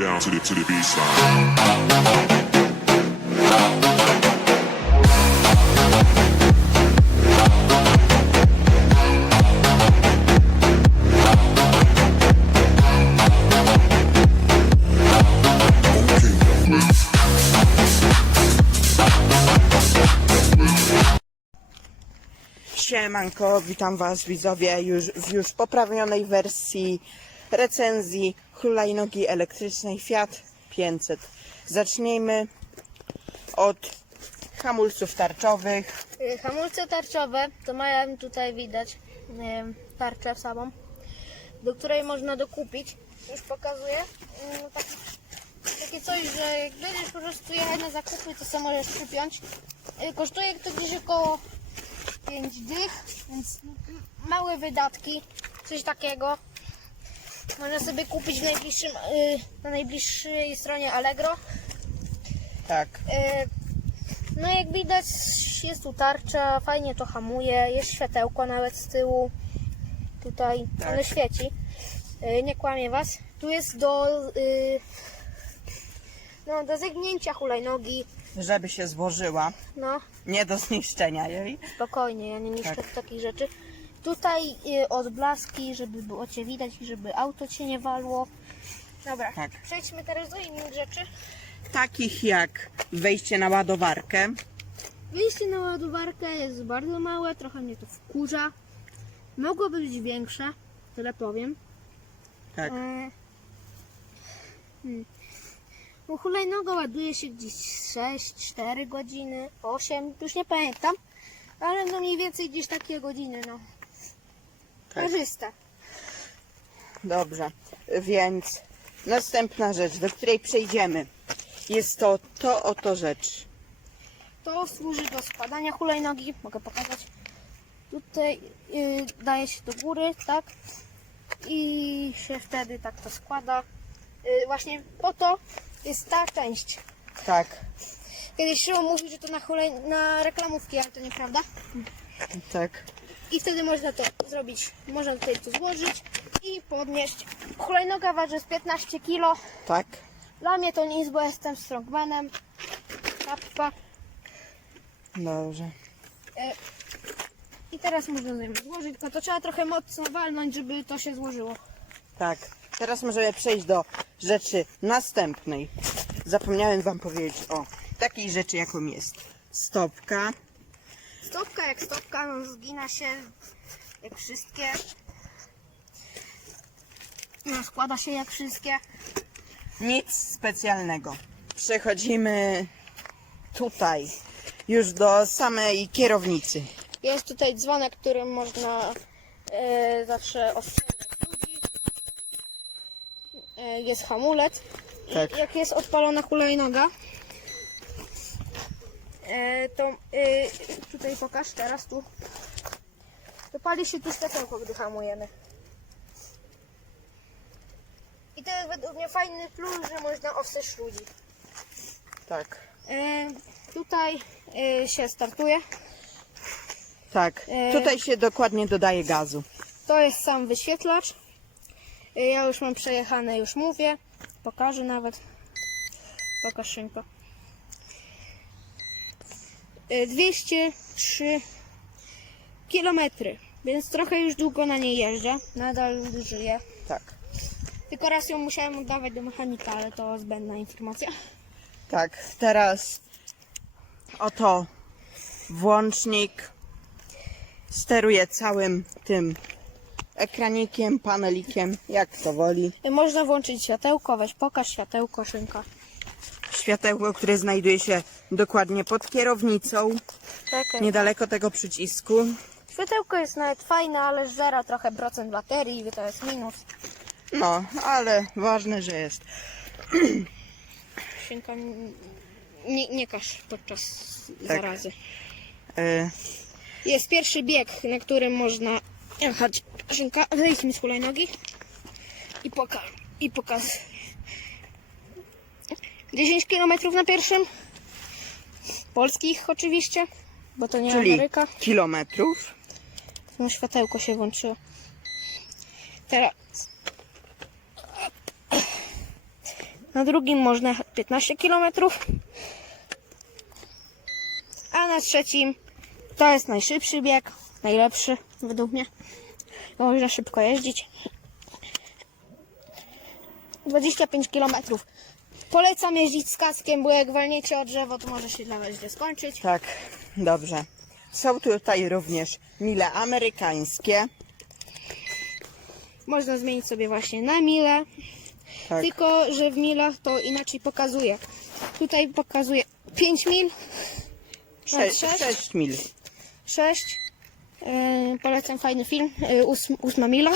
down to the to the baseline. Siemanko, witam Was widzowie już w już poprawionej wersji recenzji hulajnogi elektrycznej Fiat 500. Zacznijmy od hamulców tarczowych. Y, Hamulce tarczowe, to mają tutaj widać y, tarczę samą, do której można dokupić. Już pokazuję. Y, Taki, takie coś, że jak będziesz po prostu jechać na zakupy, to sobie możesz przypiąć. Kosztuje to gdzieś około 5 dych, więc małe wydatki, coś takiego. Można sobie kupić w najbliższym, y, na najbliższej stronie Allegro. Tak, E, No jak widać jest tu tarcza, fajnie to hamuje, jest światełko nawet z tyłu. Tutaj Tak. ono świeci. E, Nie kłamię was. Tu jest do y, no, do zegnięcia hulajnogi. żeby się złożyła, No, nie do zniszczenia jej. spokojnie, ja nie niszczę Tak. takich rzeczy. Tutaj y, odblaski, żeby było cię widać i żeby auto cię nie walło. Dobra, Tak. przejdźmy teraz do innych rzeczy. Takich jak wejście na ładowarkę. Wyjście na ładowarkę jest bardzo małe, trochę mnie to wkurza. Mogłoby być większe, tyle powiem. Tak, E, hmm. Bo hulajnoga ładuje się gdzieś 6, 4 godziny, 8, już nie pamiętam. Ale no mniej więcej gdzieś takie godziny, no. Tak. Korzysta. Dobrze, więc następna rzecz, do której przejdziemy, jest to to oto rzecz. To służy do składania hulajnogi, mogę pokazać. Tutaj y, daje się do góry, tak? I się wtedy tak to składa. Y, właśnie po to jest ta część. Tak, Kiedyś Szymon mówił, że to na, hulaj... na reklamówki, ale to nieprawda. tak. I wtedy można to zrobić, można tutaj to złożyć i podnieść. Hulajnoga waży z 15 kg. Tak, Dla mnie to nic, bo jestem strongmanem. Kappa. dobrze. E, I teraz można ją złożyć, tylko to trzeba trochę mocno walnąć, żeby to się złożyło. Tak, teraz możemy przejść do rzeczy następnej. Zapomniałem Wam powiedzieć o takiej rzeczy, jaką jest stopka. Stopka jak stopka, no zgina się jak wszystkie. No, składa się jak wszystkie. Nic specjalnego. Przechodzimy tutaj, już do samej kierownicy. Jest tutaj dzwonek, którym można e, zawsze ostrzegać ludzi. E, jest hamulec. Tak. Jak jest odpalona hulajnoga, e, to e, tutaj pokaż teraz tu. To pali się tu światełko, gdy hamujemy. I to jest według mnie fajny plus, że można ostrzec ludzi. Tak. E, tutaj e, się startuje. Tak, E, tutaj się dokładnie dodaje gazu. To jest sam wyświetlacz. Y, Ja już mam przejechane, już mówię. Pokażę nawet. Pokaż szynko. Y, 203 kilometry, więc trochę już długo na niej jeżdżę. Nadal żyję. Tak. Tylko raz ją musiałem oddawać do mechanika, ale to zbędna informacja. Tak, teraz oto włącznik steruje całym tym ekranikiem, panelikiem, jak to woli. Można włączyć światełko, weź pokaż światełko, szynka. Światełko, które znajduje się dokładnie pod kierownicą, Czekaj. niedaleko tego przycisku. Światełko jest nawet fajne, ale żera trochę procent baterii, to jest minus. No, ale ważne, że jest. N- nie, nie każ podczas Tak. zarazy. Y, Jest pierwszy bieg, na którym można jechać. Szynka, wyjdź mi z hulajnogi i pokaż. I pokaż. 10 km na pierwszym. Polskich oczywiście, bo to nie czyli Ameryka. kilometrów. No światełko się włączyło. Teraz na drugim można 15 km, a na trzecim to jest najszybszy bieg, najlepszy według mnie. Można szybko jeździć. 25 km. Polecam jeździć z kaskiem, bo jak walniecie o drzewo, to może się dla was źle skończyć. Tak, dobrze. Są tutaj również mile amerykańskie. Można zmienić sobie właśnie na mile, Tak, tylko że w milach to inaczej pokazuje. Tutaj pokazuje 5 mil, Sze- sześć? 6 mil. 6. Yy, polecam fajny film, yy, ósm, ósma mila.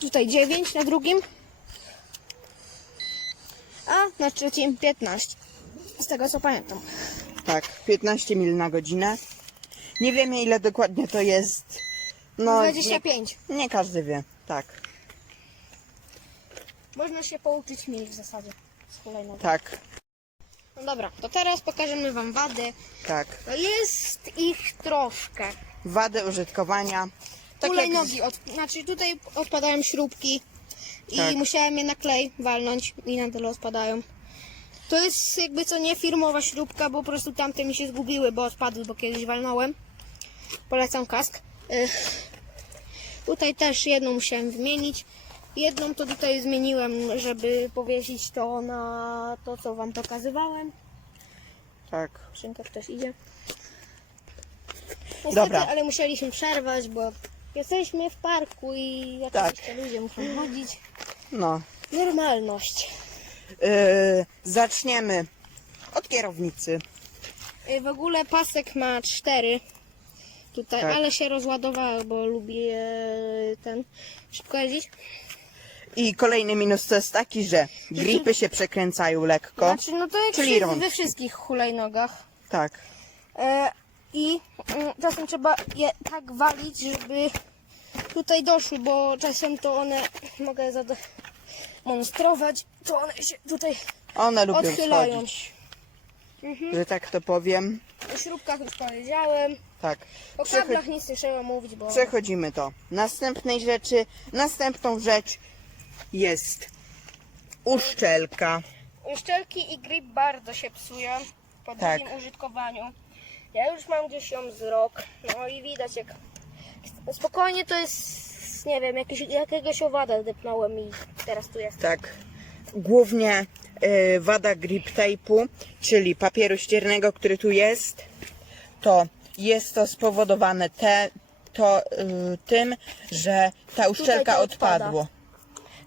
Tutaj 9 na drugim. A na trzecim 15. Z tego co pamiętam. Tak, 15 mil na godzinę. Nie wiemy ile dokładnie to jest. No, 25. Nie, nie każdy wie, tak, Można się pouczyć mil w zasadzie z hulajnogą. tak, No dobra, to teraz pokażemy wam wady. tak. No jest ich troszkę. Wady użytkowania. Tak jak, Hulajnogi, od, znaczy tutaj odpadają śrubki i Tak. musiałem je na klej walnąć i na tyle odpadają. To jest jakby co nie firmowa śrubka, bo po prostu tamte mi się zgubiły, bo odpadły, bo kiedyś walnąłem. Polecam kask. Tutaj też jedną musiałem wymienić. Jedną to tutaj zmieniłem, żeby powiesić to na to, co wam pokazywałem. tak, Szynka też idzie. Niestety, Dobra. ale musieliśmy przerwać, bo jesteśmy w parku i oczywiście ludzie muszą chodzić. No. Normalność. Yy, zaczniemy od kierownicy. Y, W ogóle pasek ma cztery tutaj, Tak. ale się rozładowało, bo lubię ten szybko jeździć. I kolejny minus to jest taki, że gripy się przekręcają lekko. Znaczy, no to jak Czyli się rączki. we wszystkich hulajnogach. Tak, E, I mm, czasem trzeba je tak walić, żeby tutaj doszły, bo czasem to one, mogę zademonstrować, to one się tutaj one lubią Odchylają. schodzić. Że tak to powiem. o śrubkach już powiedziałem. Tak. O Przecho- kablach nic nie trzeba mówić, bo Przechodzimy to. Następnej rzeczy, następną rzecz jest uszczelka. uszczelki i grip bardzo się psują po Tak. drugim użytkowaniu. Ja już mam gdzieś ją z rok, no i widać jak spokojnie to jest, nie wiem, jakieś, jakiegoś owada depnąłem i teraz tu jest. Tak. Głównie y, wada grip tape'u, czyli papieru ściernego, który tu jest, to jest to spowodowane te, to y, tym, że ta uszczelka to odpada. odpadła.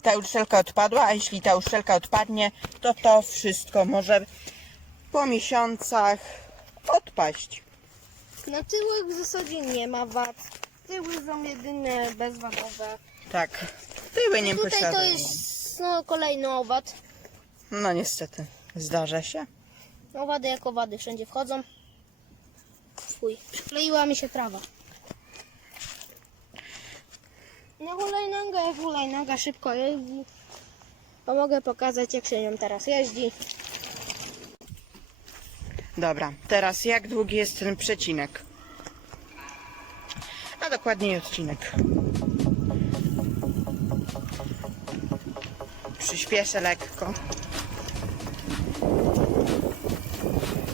Ta uszczelka odpadła, a jeśli ta uszczelka odpadnie, to to wszystko może po miesiącach odpaść. Na tyłach w zasadzie nie ma wad. Tyły są jedyne bezwadowe. Tak. Tyły nie Tutaj to posiadają. jest no, kolejny owad. No niestety, zdarza się. Owady jako owady wszędzie wchodzą. Fuj, przykleiła mi się trawa. No hulajnoga jak hulajnoga szybko jeździ. To mogę pokazać jak się nią teraz jeździ. Dobra, teraz jak długi jest ten przecinek? Dokładniej odcinek. Przyspieszę lekko.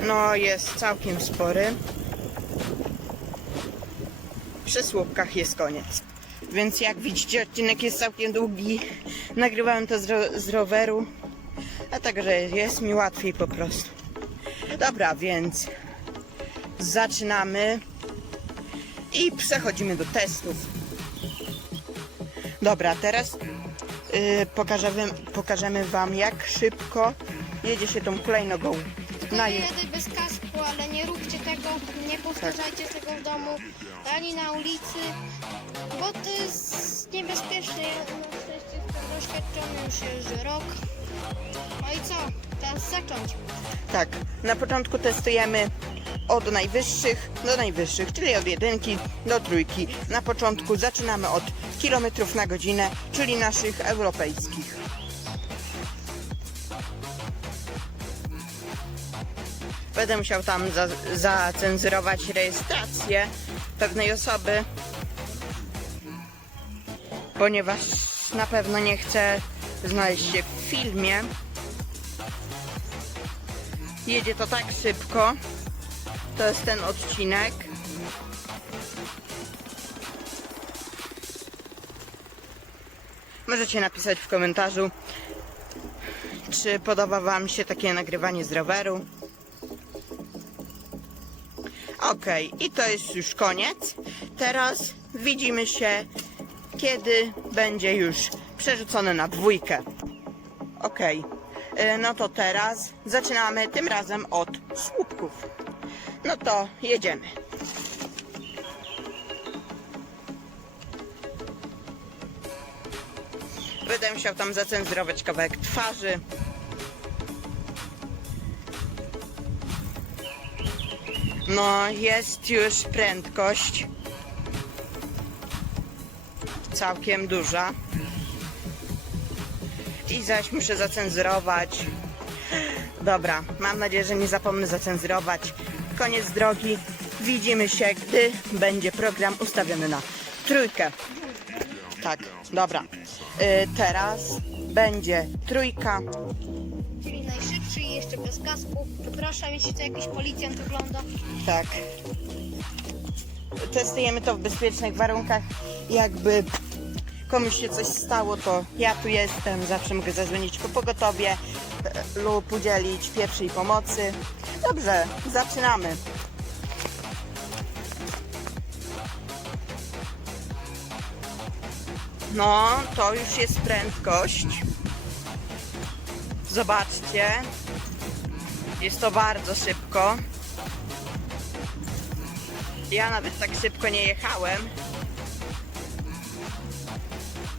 No, jest całkiem spory. Przy słupkach jest koniec. Więc jak widzicie, odcinek jest całkiem długi. Nagrywałem to z, ro- z roweru, a także jest mi łatwiej po prostu. Dobra, więc zaczynamy i przechodzimy do testów. Dobra, teraz yy, pokażemy, pokażemy Wam, jak szybko jedzie się tą hulajnogą. Na Nie jedę bez kasku, ale nie róbcie tego, nie powtarzajcie tego w domu, ani na ulicy, bo to jest niebezpieczne. Ja na szczęście jestem doświadczony już rok. No i co? Teraz zacząć. Tak, na początku testujemy od najwyższych do najwyższych, czyli od jedynki do trójki. Na początku zaczynamy od kilometrów na godzinę, czyli naszych europejskich. Będę musiał tam za, zacenzyrować rejestrację pewnej osoby, ponieważ na pewno nie chcę znaleźć się w filmie. Jedzie to tak szybko. To jest ten odcinek. Możecie napisać w komentarzu, czy podoba Wam się takie nagrywanie z roweru. Ok, i to jest już koniec. Teraz widzimy się, kiedy będzie już przerzucone na dwójkę. Ok, no to teraz zaczynamy tym razem od słupków. No to jedziemy. Będę musiał tam zacenzurować kawałek twarzy. No, jest już prędkość całkiem duża. I zaś muszę zacenzurować. Dobra, mam nadzieję, że nie zapomnę zacenzurować. Koniec drogi. Widzimy się, gdy będzie program ustawiony na trójkę. Tak, dobra. Y, teraz będzie trójka. Czyli najszybszy i jeszcze bez kasku. Przepraszam, jeśli to jakiś policjant ogląda. Tak. Testujemy to w bezpiecznych warunkach. Jakby komuś się coś stało, to ja tu jestem. Zawsze mogę zadzwonić po pogotowie e, lub udzielić pierwszej pomocy. Dobrze, zaczynamy. No, to już jest prędkość. Zobaczcie. Jest to bardzo szybko. Ja nawet tak szybko nie jechałem.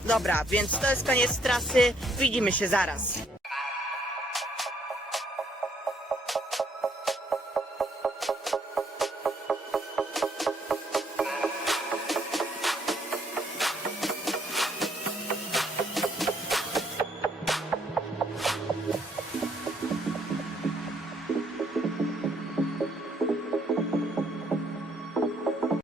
Dobra, więc to jest koniec trasy. Widzimy się zaraz.